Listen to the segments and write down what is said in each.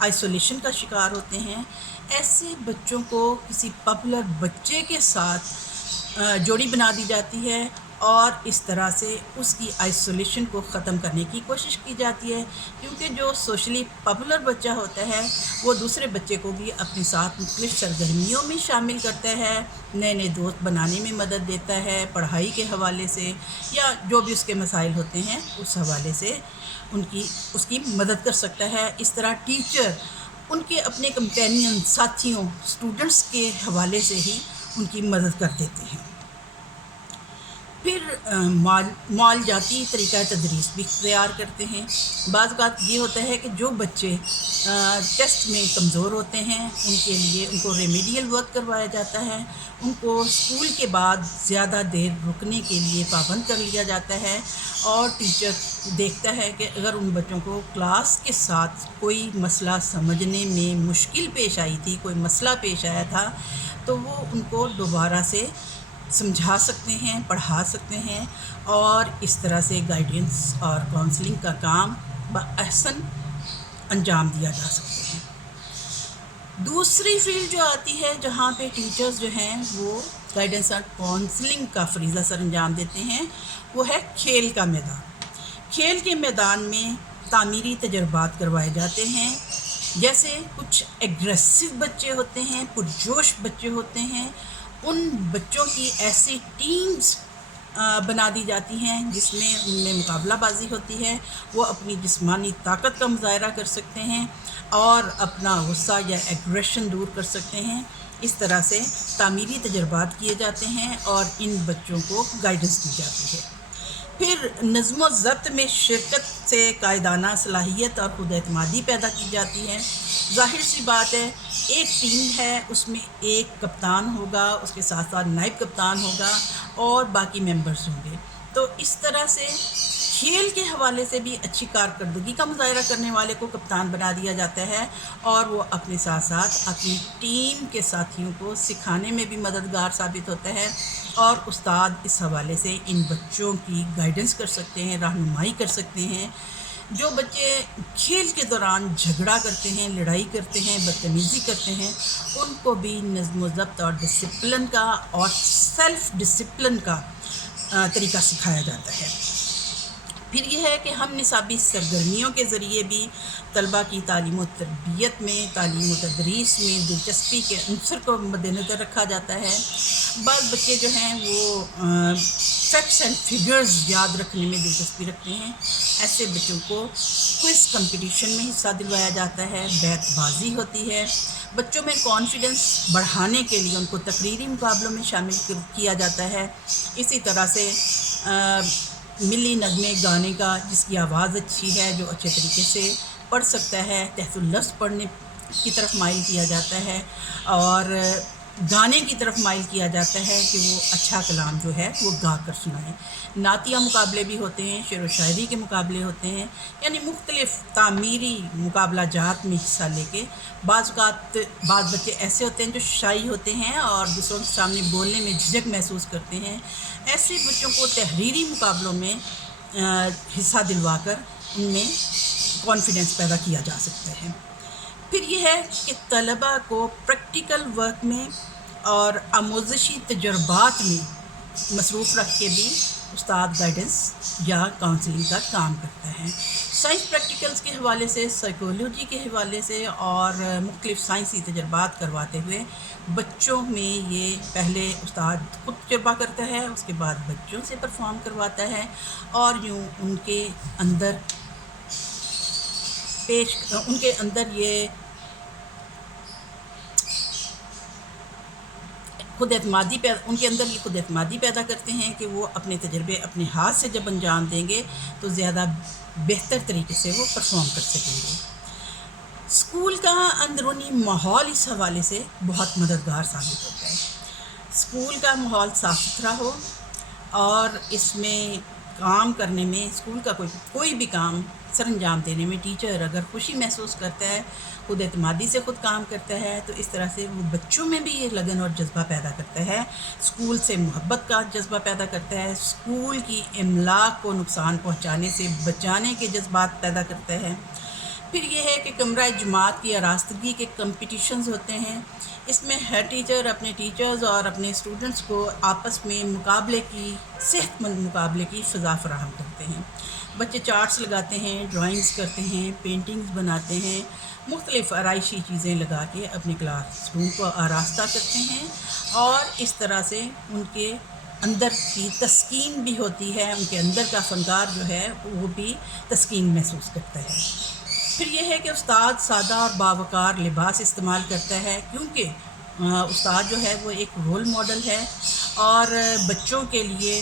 Isolation کا شکار ہوتے ہیں، ایسے بچوں کو کسی پاپولر بچے کے ساتھ جوڑی بنا دی جاتی ہے اور اس طرح سے اس کی آئسولیشن کو ختم کرنے کی کوشش کی جاتی ہے، کیونکہ جو سوشلی پاپولر بچہ ہوتا ہے وہ دوسرے بچے کو بھی اپنے ساتھ مختلف سرگرمیوں میں شامل کرتا ہے، نئے نئے دوست بنانے میں مدد دیتا ہے، پڑھائی کے حوالے سے یا جو بھی اس کے مسائل ہوتے ہیں اس حوالے سے اس کی مدد کر سکتا ہے۔ اس طرح ٹیچر ان کے اپنے کمپینین ساتھیوں اسٹوڈنٹس کے حوالے سے ہی ان کی مدد کر دیتے ہیں۔ پھر معالجاتی طریقہ تدریس بھی اختیار کرتے ہیں۔ بعض اوقات یہ ہوتا ہے کہ جو بچے ٹیسٹ میں کمزور ہوتے ہیں ان کے لیے ان کو ریمیڈیل ورک کروایا جاتا ہے، ان کو اسکول کے بعد زیادہ دیر رکنے کے لیے پابند کر لیا جاتا ہے، اور ٹیچر دیکھتا ہے کہ اگر ان بچوں کو کلاس کے ساتھ کوئی مسئلہ سمجھنے میں مشکل پیش آئی تھی، کوئی مسئلہ پیش آیا تھا، تو وہ ان کو دوبارہ سے سمجھا سکتے ہیں، پڑھا سکتے ہیں، اور اس طرح سے گائیڈنس اور کونسلنگ کا کام بأحسن انجام دیا جا سکتے ہیں۔ دوسری فیلڈ جو آتی ہے جہاں پہ ٹیچرز جو ہیں وہ گائیڈنس اور کونسلنگ کا فریضہ سر انجام دیتے ہیں، وہ ہے کھیل کا میدان۔ کھیل کے میدان میں تعمیری تجربات کروائے جاتے ہیں، جیسے کچھ ایگریسو بچے ہوتے ہیں، پرجوش بچے ہوتے ہیں، ان بچوں کی ایسی ٹیمز بنا دی جاتی ہیں جس میں ان میں مقابلہ بازی ہوتی ہے، وہ اپنی جسمانی طاقت کا مظاہرہ کر سکتے ہیں اور اپنا غصہ یا ایگریشن دور کر سکتے ہیں۔ اس طرح سے تعمیری تجربات کیے جاتے ہیں اور ان بچوں کو گائیڈنس دی جاتی ہے۔ پھر نظم و ضبط میں شرکت سے قائدانہ صلاحیت اور خود اعتمادی پیدا کی جاتی ہے۔ ظاہر سی بات ہے، ایک ٹیم ہے، اس میں ایک کپتان ہوگا، اس کے ساتھ ساتھ نائب کپتان ہوگا اور باقی ممبرز ہوں گے، تو اس طرح سے کھیل کے حوالے سے بھی اچھی کارکردگی کا مظاہرہ کرنے والے کو کپتان بنا دیا جاتا ہے، اور وہ اپنے ساتھ ساتھ اپنی ٹیم کے ساتھیوں کو سکھانے میں بھی مددگار ثابت ہوتا ہے، اور استاد اس حوالے سے ان بچوں کی گائیڈنس کر سکتے ہیں، رہنمائی کر سکتے ہیں۔ جو بچے کھیل کے دوران جھگڑا کرتے ہیں، لڑائی کرتے ہیں، بدتمیزی کرتے ہیں، ان کو بھی نظم و ضبط اور ڈسپلن کا اور سیلف ڈسپلن کا طریقہ سکھایا جاتا ہے۔ پھر یہ ہے کہ ہم نصابی سرگرمیوں کے ذریعے بھی طلباء کی تعلیم و تربیت میں، تعلیم و تدریس میں دلچسپی کے عنصر کو مد نظر رکھا جاتا ہے۔ بعض بچے جو ہیں وہ فیکٹس اینڈ فگرز یاد رکھنے میں دلچسپی رکھتے ہیں، ایسے بچوں کو کوئز کمپٹیشن میں حصہ دلوایا جاتا ہے، بیت بازی ہوتی ہے، بچوں میں کانفیڈنس بڑھانے کے لیے ان کو تقریری مقابلوں میں شامل کیا جاتا ہے۔ اسی طرح سے ملی نغمے گانے کا، جس کی آواز اچھی ہے، جو اچھے طریقے سے پڑھ سکتا ہے، تحت اللفظ پڑھنے کی طرف مائل کیا جاتا ہے، اور گانے کی طرف مائل کیا جاتا ہے کہ وہ اچھا کلام جو ہے وہ گا کر سنائیں۔ نعتیہ مقابلے بھی ہوتے ہیں، شعر و شاعری کے مقابلے ہوتے ہیں، یعنی مختلف تعمیری مقابلہ جات میں حصہ لے کے بعض بچے ایسے ہوتے ہیں جو شائی ہوتے ہیں اور دوسروں کے سامنے بولنے میں جھجک محسوس کرتے ہیں، ایسے بچوں کو تحریری مقابلوں میں حصہ دلوا کر ان میں کانفیڈنس پیدا کیا جا سکتا ہے۔ پھر یہ ہے کہ طلباء کو پریکٹیکل ورک میں اور آموزشی تجربات میں مصروف رکھ کے بھی استاد گائیڈنس یا کاؤنسلنگ کا کام کرتا ہے۔ سائنس پریکٹیکلز کے حوالے سے، سائیکولوجی کے حوالے سے اور مختلف سائنسی تجربات کرواتے ہوئے بچوں میں یہ پہلے استاد خود تجربہ کرتا ہے، اس کے بعد بچوں سے پرفارم کرواتا ہے، اور یوں ان کے اندر یہ ان کے اندر یہ خود اعتمادی پیدا کرتے ہیں کہ وہ اپنے تجربے اپنے ہاتھ سے جب انجام دیں گے تو زیادہ بہتر طریقے سے وہ پرفارم کر سکیں گے۔ اسکول کا اندرونی ماحول اس حوالے سے بہت مددگار ثابت ہوتا ہے۔ اسکول کا ماحول صاف ستھرا ہو اور اس میں کام کرنے میں، اسکول کا کوئی بھی کام سر انجام دینے میں ٹیچر اگر خوشی محسوس کرتا ہے، خود اعتمادی سے خود کام کرتا ہے، تو اس طرح سے وہ بچوں میں بھی یہ لگن اور جذبہ پیدا کرتا ہے، اسکول سے محبت کا جذبہ پیدا کرتا ہے، اسکول کی املاک کو نقصان پہنچانے سے بچانے کے جذبات پیدا کرتا ہے۔ پھر یہ ہے کہ کمرہ جماعت کی آراستگی کے کمپٹیشنز ہوتے ہیں. اس میں ہر ٹیچر اپنے ٹیچرز اور اپنے اسٹوڈنٹس کو آپس میں مقابلے کی صحت مند مقابلے کی فضا فراہم کرتے ہیں. بچے چارٹس لگاتے ہیں، ڈرائنگز کرتے ہیں، پینٹنگز بناتے ہیں، مختلف آرائشی چیزیں لگا کے اپنے کلاس روم کو آراستہ کرتے ہیں، اور اس طرح سے ان کے اندر کی تسکین بھی ہوتی ہے، ان کے اندر کا فنکار جو ہے وہ بھی تسکین محسوس کرتا ہے. پھر یہ ہے کہ استاد سادہ اور باوقار لباس استعمال کرتا ہے، کیونکہ استاد جو ہے وہ ایک رول ماڈل ہے، اور بچوں کے لیے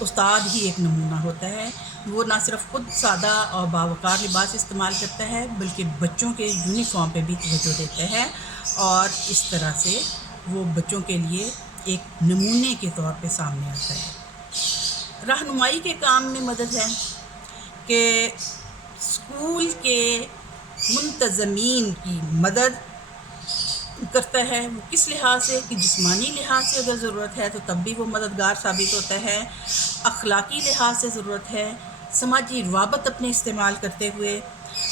استاد ہی ایک نمونہ ہوتا ہے. وہ نہ صرف خود سادہ اور باوقار لباس استعمال کرتا ہے بلکہ بچوں کے یونیفارم پہ بھی توجہ دیتا ہے، اور اس طرح سے وہ بچوں کے لیے ایک نمونے کے طور پہ سامنے آتا ہے. رہنمائی کے کام میں مدد ہے کہ اسکول کے منتظمین کی مدد کرتا ہے. وہ کس لحاظ سے کہ جسمانی لحاظ سے اگر ضرورت ہے تو تب بھی وہ مددگار ثابت ہوتا ہے، اخلاقی لحاظ سے ضرورت ہے، سماجی روابط اپنے استعمال کرتے ہوئے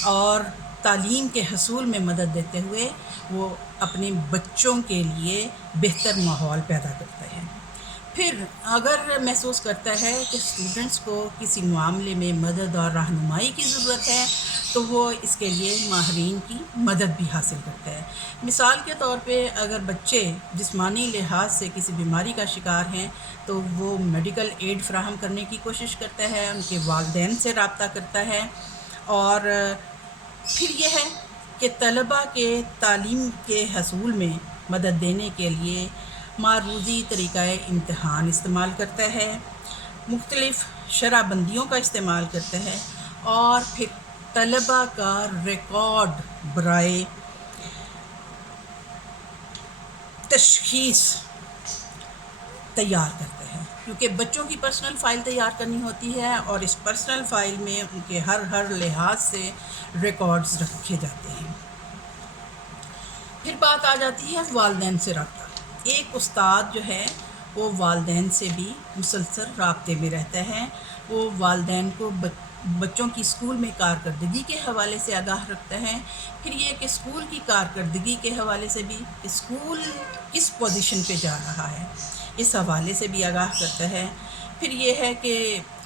اور تعلیم کے حصول میں مدد دیتے ہوئے وہ اپنے بچوں کے لیے بہتر ماحول پیدا کرتا ہے. پھر اگر محسوس کرتا ہے کہ اسٹوڈنٹس کو کسی معاملے میں مدد اور رہنمائی کی ضرورت ہے تو وہ اس کے لیے ماہرین کی مدد بھی حاصل کرتا ہے. مثال کے طور پہ اگر بچے جسمانی لحاظ سے کسی بیماری کا شکار ہیں تو وہ میڈیکل ایڈ فراہم کرنے کی کوشش کرتا ہے، ان کے والدین سے رابطہ کرتا ہے. اور پھر یہ ہے کہ طلباء کے تعلیم کے حصول میں مدد دینے کے لیے معروضی طریقہ امتحان استعمال کرتا ہے، مختلف شرح بندیوں کا استعمال کرتا ہے، اور پھر طلباء کا ریکارڈ برائے تشخیص تیار کرتا ہے، کیونکہ بچوں کی پرسنل فائل تیار کرنی ہوتی ہے اور اس پرسنل فائل میں ان کے ہر لحاظ سے ریکارڈز رکھے جاتے ہیں. پھر بات آ جاتی ہے والدین سے رابطہ. ایک استاد جو ہے وہ والدین سے بھی مسلسل رابطے میں رہتا ہے. وہ والدین کو بچوں کی اسکول میں کارکردگی کے حوالے سے آگاہ رکھتا ہے. پھر یہ کہ اسکول کی کارکردگی کے حوالے سے بھی اسکول کس پوزیشن پہ جا رہا ہے اس حوالے سے بھی آگاہ کرتا ہے. پھر یہ ہے کہ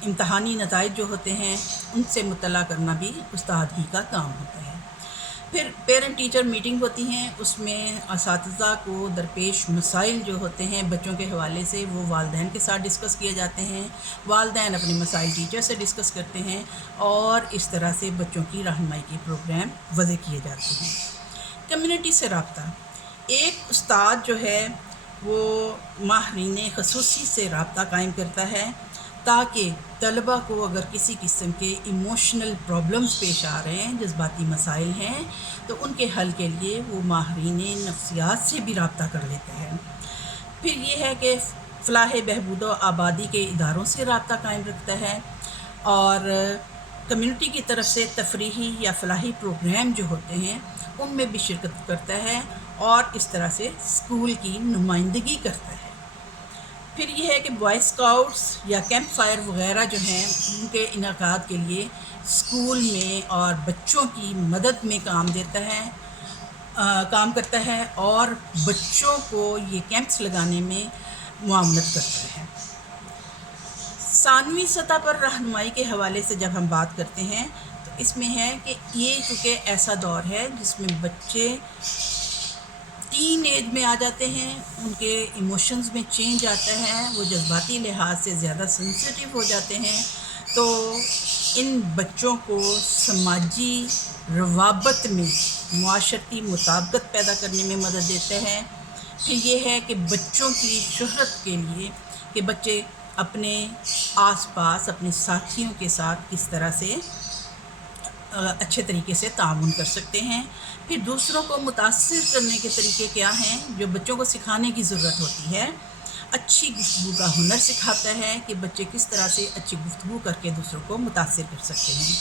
امتحانی نتائج جو ہوتے ہیں ان سے مطلع کرنا بھی استاد ہی کا کام ہوتا ہے. پھر پیرنٹ ٹیچر میٹنگ ہوتی ہیں، اس میں اساتذہ کو درپیش مسائل جو ہوتے ہیں بچوں کے حوالے سے وہ والدین کے ساتھ ڈسکس کیے جاتے ہیں، والدین اپنے مسائل ٹیچر سے ڈسکس کرتے ہیں، اور اس طرح سے بچوں کی رہنمائی کے پروگرام وضع کیے جاتے ہیں. کمیونٹی سے رابطہ. ایک استاد جو ہے وہ ماہرین خصوصی سے رابطہ قائم کرتا ہے تاکہ طلباء کو اگر کسی قسم کے ایموشنل پرابلمز پیش آ رہے ہیں، جذباتی مسائل ہیں، تو ان کے حل کے لیے وہ ماہرین نفسیات سے بھی رابطہ کر لیتے ہیں. پھر یہ ہے کہ فلاح بہبود و آبادی کے اداروں سے رابطہ قائم رکھتا ہے، اور کمیونٹی کی طرف سے تفریحی یا فلاحی پروگرام جو ہوتے ہیں ان میں بھی شرکت کرتا ہے، اور اس طرح سے اسکول کی نمائندگی کرتا ہے. پھر یہ ہے کہ بوائے اسکاؤٹس یا کیمپ فائر وغیرہ جو ہیں ان کے انعقاد کے لیے اسکول میں اور بچوں کی مدد میں کام کرتا ہے، اور بچوں کو یہ کیمپس لگانے میں معاونت کرتا ہے. ثانوی سطح پر رہنمائی کے حوالے سے جب ہم بات کرتے ہیں تو اس میں ہے کہ یہ چونکہ ایسا دور ہے جس میں بچے ٹین ایج میں آ جاتے ہیں، ان کے ایموشنز میں چینج آتا ہے، وہ جذباتی لحاظ سے زیادہ سینسیٹیو ہو جاتے ہیں، تو ان بچوں کو سماجی روابط میں معاشرتی مطابقت پیدا کرنے میں مدد دیتا ہے. پھر یہ ہے کہ بچوں کی شہرت کے لیے کہ بچے اپنے آس پاس اپنے ساتھیوں کے ساتھ کس طرح سے اچھے طریقے سے تعاون کر سکتے ہیں. پھر دوسروں کو متاثر کرنے کے طریقے کیا ہیں جو بچوں کو سکھانے کی ضرورت ہوتی ہے. اچھی گفتگو کا ہنر سکھاتا ہے کہ بچے کس طرح سے اچھی گفتگو کر کے دوسروں کو متاثر کر سکتے ہیں،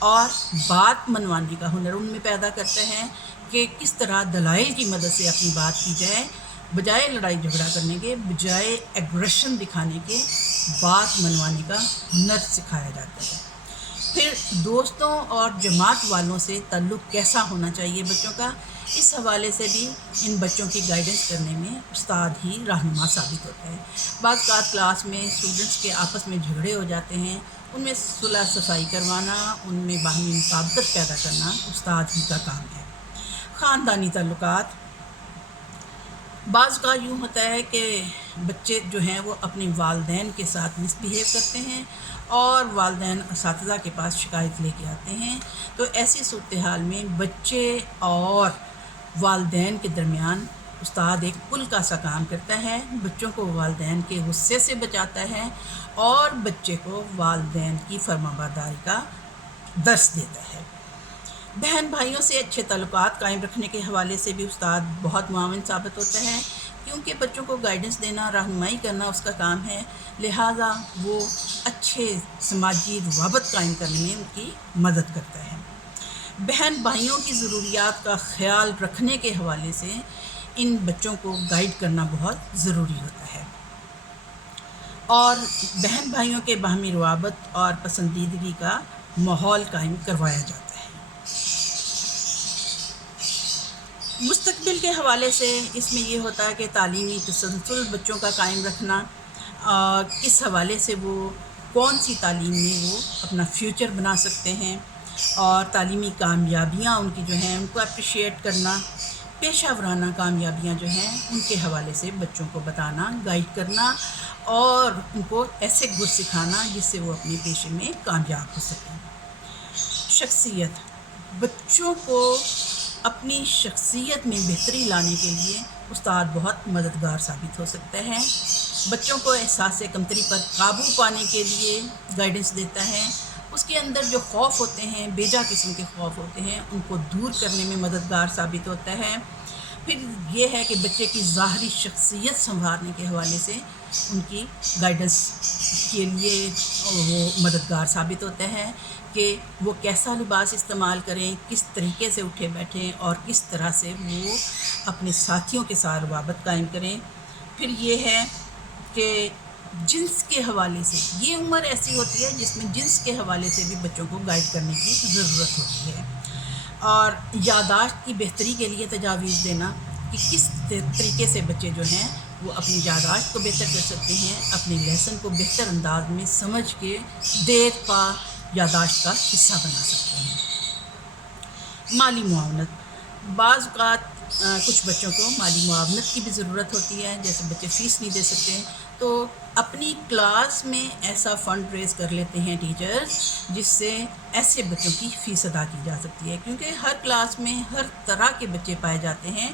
اور بات منوانے کا ہنر ان میں پیدا کرتا ہے کہ کس طرح دلائل کی مدد سے اپنی بات کی جائے، بجائے لڑائی جھگڑا کرنے کے، بجائے ایگریشن دکھانے کے بات منوانے کا ہنر سکھایا جاتا ہے. پھر دوستوں اور جماعت والوں سے تعلق کیسا ہونا چاہیے بچوں کا، اس حوالے سے بھی ان بچوں کی گائیڈنس کرنے میں استاد ہی رہنما ثابت ہوتا ہے۔ بعض اوقات کلاس میں اسٹوڈنٹس کے آپس میں جھگڑے ہو جاتے ہیں، ان میں صلح صفائی کروانا، ان میں باہمی مطابقت پیدا کرنا استاد ہی کا کام ہے۔ خاندانی تعلقات، بعض کا یوں ہوتا ہے کہ بچے جو ہیں وہ اپنے والدین کے ساتھ مس بیہیو کرتے ہیں اور والدین اساتذہ کے پاس شکایت لے کے آتے ہیں، تو ایسی صورتحال میں بچے اور والدین کے درمیان استاد ایک پل کا سا کام کرتا ہے، بچوں کو والدین کے غصے سے بچاتا ہے اور بچے کو والدین کی فرمانبرداری کا درس دیتا ہے۔ بہن بھائیوں سے اچھے تعلقات قائم رکھنے کے حوالے سے بھی استاد بہت معاون ثابت ہوتا ہے، کیونکہ بچوں کو گائیڈنس دینا، رہنمائی کرنا اس کا کام ہے، لہٰذا وہ اچھے سماجی روابط قائم کرنے میں ان کی مدد کرتا ہے۔ بہن بھائیوں کی ضروریات کا خیال رکھنے کے حوالے سے ان بچوں کو گائیڈ کرنا بہت ضروری ہوتا ہے، اور بہن بھائیوں کے باہمی روابط اور پسندیدگی کا ماحول قائم کروایا جاتا ہے۔ مستقبل کے حوالے سے اس میں یہ ہوتا ہے کہ تعلیمی تسلسل بچوں کا قائم رکھنا، کس حوالے سے وہ کون سی تعلیم میں وہ اپنا فیوچر بنا سکتے ہیں، اور تعلیمی کامیابیاں ان کی جو ہیں ان کو اپریشیٹ کرنا، پیشہ ورانہ کامیابیاں جو ہیں ان کے حوالے سے بچوں کو بتانا، گائیڈ کرنا اور ان کو ایسے گر سکھانا جس سے وہ اپنے پیشے میں کامیاب ہو سکیں۔ شخصیت، بچوں کو اپنی شخصیت میں بہتری لانے کے لیے استاد بہت مددگار ثابت ہو سکتا ہے، بچوں کو احساس کمتری پر قابو پانے کے لیے گائیڈنس دیتا ہے، اس کے اندر جو خوف ہوتے ہیں، بیجا قسم کے خوف ہوتے ہیں، ان کو دور کرنے میں مددگار ثابت ہوتا ہے۔ پھر یہ ہے کہ بچے کی ظاہری شخصیت سنوارنے کے حوالے سے ان کی گائیڈنس کے لیے وہ مددگار ثابت ہوتا ہے کہ وہ کیسا لباس استعمال کریں، کس طریقے سے اٹھے بیٹھیں اور کس طرح سے وہ اپنے ساتھیوں کے ساتھ روابط قائم کریں۔ پھر یہ ہے کہ جنس کے حوالے سے، یہ عمر ایسی ہوتی ہے جس میں جنس کے حوالے سے بھی بچوں کو گائیڈ کرنے کی ضرورت ہوتی ہے، اور یادداشت کی بہتری کے لیے تجاویز دینا کہ کس طریقے سے بچے جو ہیں وہ اپنی یادداشت کو بہتر کر سکتے ہیں، اپنے لیسن کو بہتر انداز میں سمجھ کے دیر پا یادداشت کا حصہ بنا سکتے ہیں۔ مالی معاونت، بعض اوقات کچھ بچوں کو مالی معاونت کی بھی ضرورت ہوتی ہے، جیسے بچے فیس نہیں دے سکتے تو اپنی کلاس میں ایسا فنڈ ریز کر لیتے ہیں ٹیچرز جس سے ایسے بچوں کی فیس ادا کی جا سکتی ہے، کیونکہ ہر کلاس میں ہر طرح کے بچے پائے جاتے ہیں،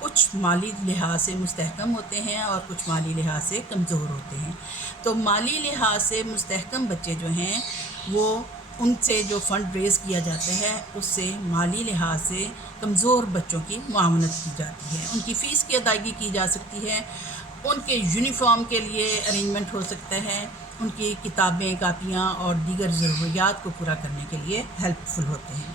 کچھ مالی لحاظ سے مستحکم ہوتے ہیں اور کچھ مالی لحاظ سے کمزور ہوتے ہیں، تو مالی لحاظ سے مستحکم بچے جو ہیں وہ ان سے جو فنڈ ریز کیا جاتا ہے اس سے مالی لحاظ سے کمزور بچوں کی معاونت کی جاتی ہے، ان کی فیس کی ادائیگی کی جا سکتی ہے، ان کے یونیفارم کے لیے ارینجمنٹ ہو سکتا ہے، ان کی کتابیں، کاپیاں اور دیگر ضروریات کو پورا کرنے کے لیے ہیلپ فل ہوتے ہیں۔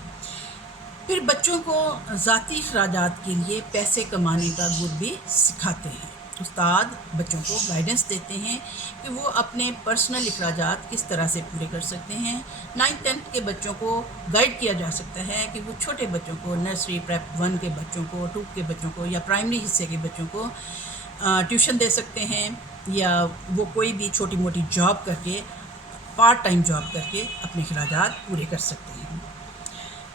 پھر بچوں کو ذاتی اخراجات کے لیے پیسے کمانے کا گر بھی سکھاتے ہیں، استاد بچوں کو گائیڈنس دیتے ہیں کہ وہ اپنے پرسنل اخراجات کس طرح سے پورے کر سکتے ہیں۔ 9th-10th کے بچوں کو گائیڈ کیا جا سکتا ہے کہ وہ چھوٹے بچوں کو، نرسری پریپ 1 کے بچوں کو، 2 کے بچوں کو یا پرائمری حصے کے بچوں کو ٹیوشن دے سکتے ہیں، یا وہ کوئی بھی چھوٹی موٹی جاب کر کے، پارٹ ٹائم جاب کر کے اپنے اخراجات پورے کر سکتے ہیں۔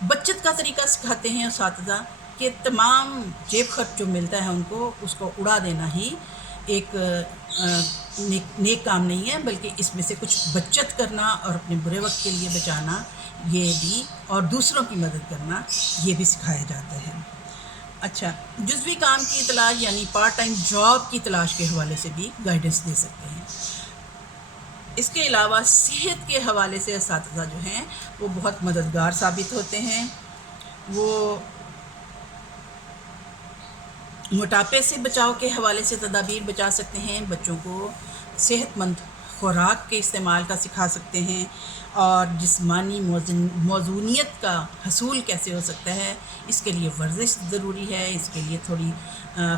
بچت کا طریقہ سکھاتے ہیں اساتذہ کہ تمام جیب خرچ جو ملتا ہے ان کو، اس کو اڑا دینا ہی ایک نیک کام نہیں ہے، بلکہ اس میں سے کچھ بچت کرنا اور اپنے برے وقت کے لیے بچانا یہ بھی، اور دوسروں کی مدد کرنا یہ بھی سکھایا جاتا ہے۔ اچھا، جزوی کام کی تلاش یعنی پارٹ ٹائم جاب کی تلاش کے حوالے سے بھی گائیڈنس دے سکتے ہیں۔ اس کے علاوہ صحت کے حوالے سے اساتذہ جو ہیں وہ بہت مددگار ثابت ہوتے ہیں، وہ موٹاپے سے بچاؤ کے حوالے سے تدابیر بچا سکتے ہیں، بچوں کو صحت مند خوراک کے استعمال کا سکھا سکتے ہیں، اور جسمانی موزونیت کا حصول کیسے ہو سکتا ہے، اس کے لیے ورزش ضروری ہے، اس کے لیے تھوڑی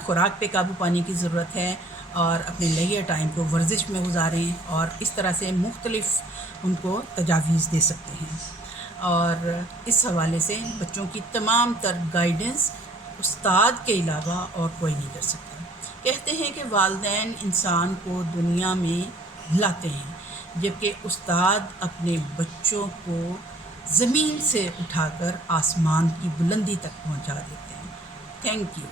خوراک پہ قابو پانے کی ضرورت ہے، اور اپنے لیجر ٹائم کو ورزش میں گزاریں، اور اس طرح سے مختلف ان کو تجاویز دے سکتے ہیں۔ اور اس حوالے سے بچوں کی تمام تر گائیڈنس استاد کے علاوہ اور کوئی نہیں کر سکتا۔ کہتے ہیں کہ والدین انسان کو دنیا میں لاتے ہیں، جبکہ استاد اپنے بچوں کو زمین سے اٹھا کر آسمان کی بلندی تک پہنچا دیتے ہیں۔ Thank you.